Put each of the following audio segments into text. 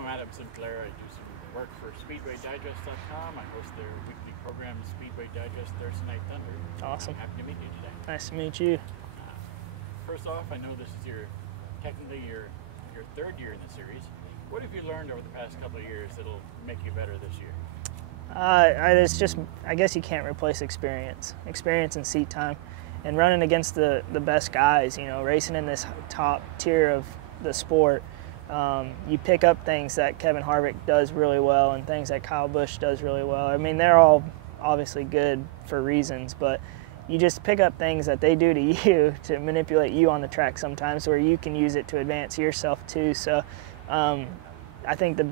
I'm Adam Sinclair. I do some work for SpeedwayDigest.com. I host their weekly program, Speedway Digest Thursday Night Thunder. Awesome. I'm happy to meet you today. Nice to meet you. First off, I know this is technically your third year in the series. What have you learned over the past couple of years that'll make you better this year? It's just, I guess you can't replace experience and seat time. And running against the best guys, you know, racing in this top tier of the sport, you pick up things that Kevin Harvick does really well and things that Kyle Busch does really well. I mean, they're all obviously good for reasons, but you just pick up things that they do to you to manipulate you on the track sometimes, where you can use it to advance yourself too. So I think the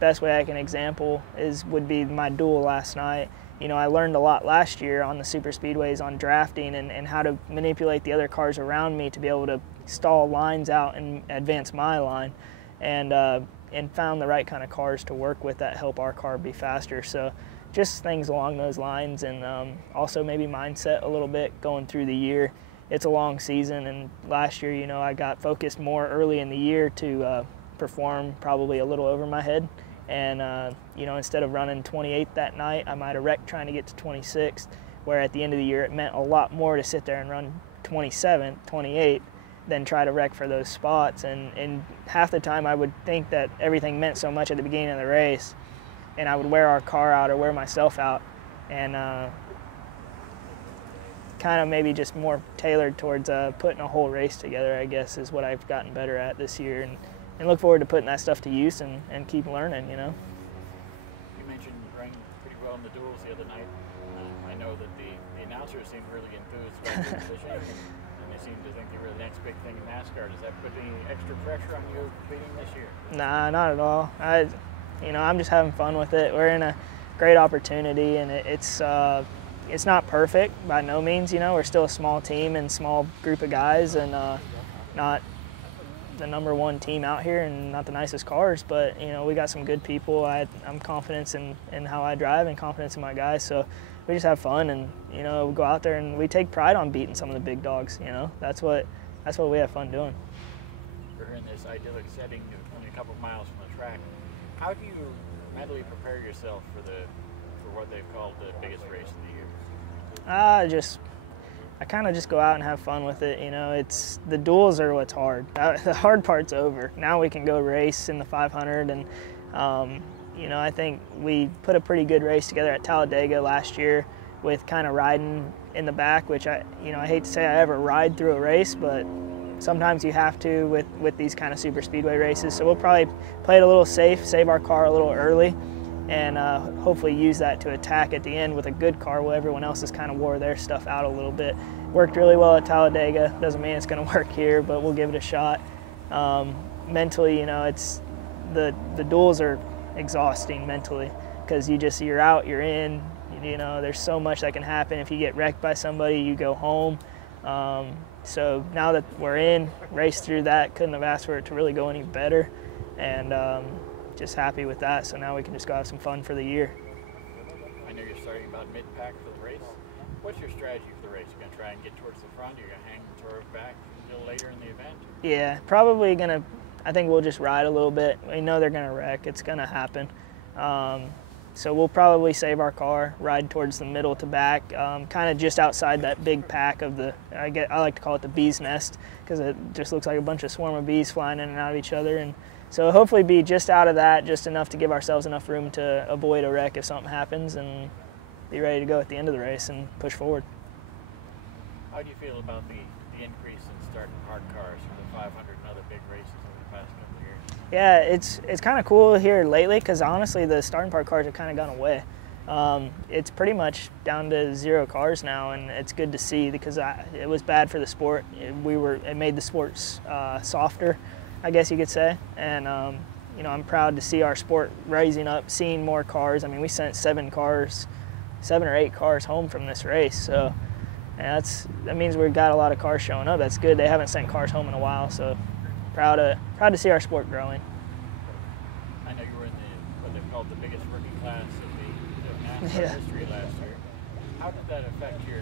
best way I can example would be my duel last night. You know, I learned a lot last year on the super speedways on drafting and how to manipulate the other cars around me to be able to stall lines out and advance my line, and found the right kind of cars to work with that help our car be faster. So just things along those lines, and also maybe mindset a little bit going through the year. It's a long season, and last year, you know, I got focused more early in the year to perform probably a little over my head. And, you know, instead of running 28th that night, I might have wrecked trying to get to 26th, where at the end of the year it meant a lot more to sit there and run 27th, 28th, than try to wreck for those spots. And half the time I would think that everything meant so much at the beginning of the race, and I would wear our car out or wear myself out, and kind of maybe just more tailored towards putting a whole race together, I guess, is what I've gotten better at this year. And look forward to putting that stuff to use and keep learning, you know. You mentioned running pretty well in the duels the other night. I know that the announcers seemed really enthused about your position, and they seem to think you were the next big thing in NASCAR. Does that put any extra pressure on you competing this year? Nah, not at all. You know, I'm just having fun with it. We're in a great opportunity, and it's not perfect by no means. You know, we're still a small team and small group of guys, and not the #1 team out here and not the nicest cars, but you know, we got some good people. I'm confident in how I drive and confidence in my guys, so we just have fun, and you know, we go out there and we take pride on beating some of the big dogs. You know, that's what we have fun doing. You're in this idyllic setting, only a couple miles from the track. How do you mentally prepare yourself for what they've called the biggest race of the year? I kind of just go out and have fun with it. You know, the duels are what's hard. The hard part's over. Now we can go race in the 500, and you know, I think we put a pretty good race together at Talladega last year with kind of riding in the back, which I hate to say I ever ride through a race, but sometimes you have to with these kind of super speedway races. So we'll probably play it a little safe, save our car a little early, and hopefully use that to attack at the end with a good car while everyone else has kind of wore their stuff out a little bit. Worked really well at Talladega. Doesn't mean it's going to work here, but we'll give it a shot. Mentally, you know, it's the duels are exhausting mentally, because you're out, you're in. You know, there's so much that can happen. If you get wrecked by somebody, you go home. So now that we're in, raced through that, couldn't have asked for it to really go any better, and just happy with that. So now we can just go have some fun for the year. I know you're starting about mid-pack for the race. What's your strategy for the race? You're going to try and get towards the front? You're going to hang towards back until later in the event? Yeah, probably going to. I think we'll just ride a little bit. We know they're going to wreck. It's going to happen. So we'll probably save our car, ride towards the middle to back, kind of just outside that big pack of I like to call it the bee's nest, because it just looks like a bunch of swarm of bees flying in and out of each other. And so hopefully be just out of that, just enough to give ourselves enough room to avoid a wreck if something happens, and be ready to go at the end of the race and push forward. How do you feel about the increase in starting hard cars for the 500 and other big races over the past couple of years? Yeah, it's kind of cool here lately, because honestly the starting part cars have kind of gone away. It's pretty much down to 0 cars now, and it's good to see, because it was bad for the sport. It made the sport softer, I guess you could say, and you know, I'm proud to see our sport rising up, seeing more cars. I mean, we sent 7 or 8 cars home from this race, so yeah, that means we've got a lot of cars showing up. That's good. They haven't sent cars home in a while, so proud to see our sport growing. I know you were in what they've called the biggest rookie class of NASCAR history last year. How did that affect your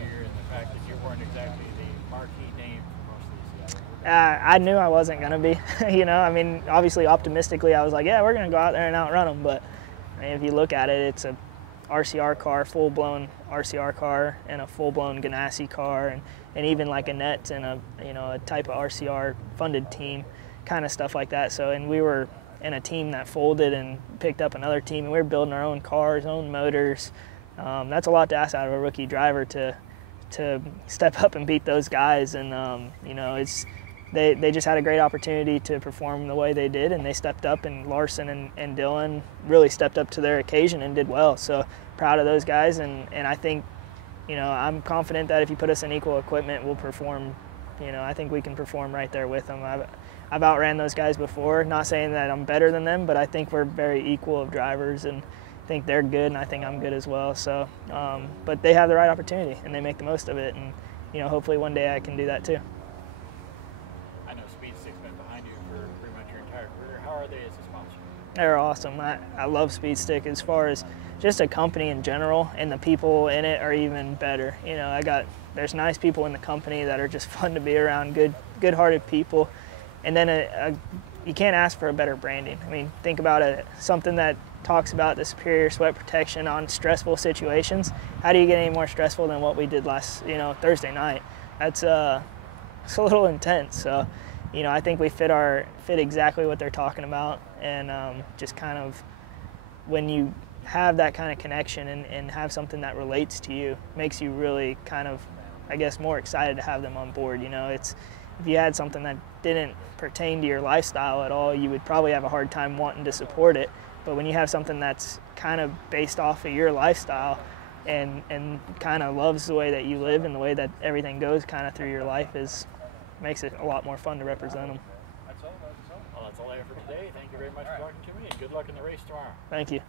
year, and the fact that you weren't exactly the marquee name for most of these I knew I wasn't going to be. You know, I mean, obviously optimistically I was like, yeah, we're going to go out there and outrun them. But I mean, if you look at it, it's a RCR car, full-blown RCR car, and a full-blown Ganassi car, and even like a Nets and a, you know, a type of RCR funded team, kind of stuff like that. So, and we were in a team that folded and picked up another team, and we were building our own cars, own motors. That's a lot to ask out of a rookie driver to step up and beat those guys. And you know, they just had a great opportunity to perform the way they did, and they stepped up, and Larson and Dylan really stepped up to their occasion and did well. So proud of those guys, and I think, you know, I'm confident that if you put us in equal equipment, we'll perform. You know, I think we can perform right there with them. I've outran those guys before, not saying that I'm better than them, but I think we're very equal of drivers, and I think they're good, and I think I'm good as well. So, but they have the right opportunity, and they make the most of it, and, you know, hopefully one day I can do that too. I know Speed Stick's been behind you for pretty much your entire career. How are they as a sponsor? They're awesome. I love Speed Stick as far as just a company in general, and the people in it are even better. You know, there's nice people in the company that are just fun to be around, good-hearted people. And then you can't ask for a better branding. I mean, think about it, something that talks about the superior sweat protection on stressful situations. How do you get any more stressful than what we did last, you know, Thursday night? It's a little intense. So, you know, I think we fit exactly what they're talking about, and just kind of when you have that kind of connection and have something that relates to you, makes you really kind of, I guess, more excited to have them on board. You know, if you had something that didn't pertain to your lifestyle at all, you would probably have a hard time wanting to support it. But when you have something that's kind of based off of your lifestyle and kind of loves the way that you live and the way that everything goes kind of through your life, makes it a lot more fun to represent them. Well, that's all I have for today. Thank you very much for talking to me, and good luck in the race tomorrow. Thank you.